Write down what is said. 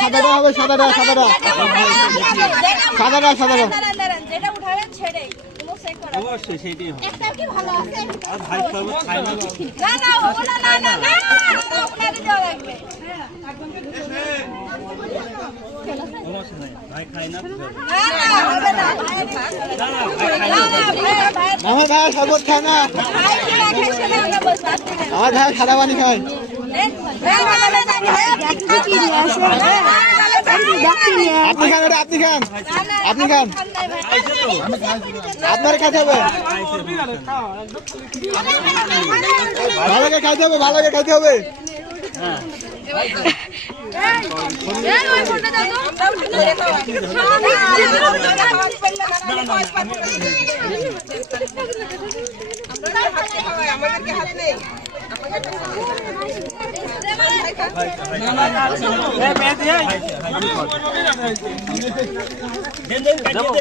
সাদাটা হবে, সাদাটা সাদাটা সাদাটা সাদাটা যেটা উঠাবেন ছেড়ে অবশ্যই সেটাই হবে। একটা কি ভালো আছে আর ভাই শরবত খায় না তো? না না ওটা না না না আপনাদের দেওয়া লাগবে সমস্যা নাই, ভাই খায় না তো? না না হবে না না, না, ভাই খায় না তো? আমার ভাই শরবত খায় না, ভাই কি রাখে সেটা আমরা বলতে পারছি না আমার ভাই সাদা পানি খায়। আপনি খান ওটা, আপনি খান, আপনি খান, খাইছে তো? আপনার খাইতে হবে, খাইছে, সমস্যা নাই। ভালো করে খাইতে হবে, ভালো করে খাইতে হবে। হ্যাঁ।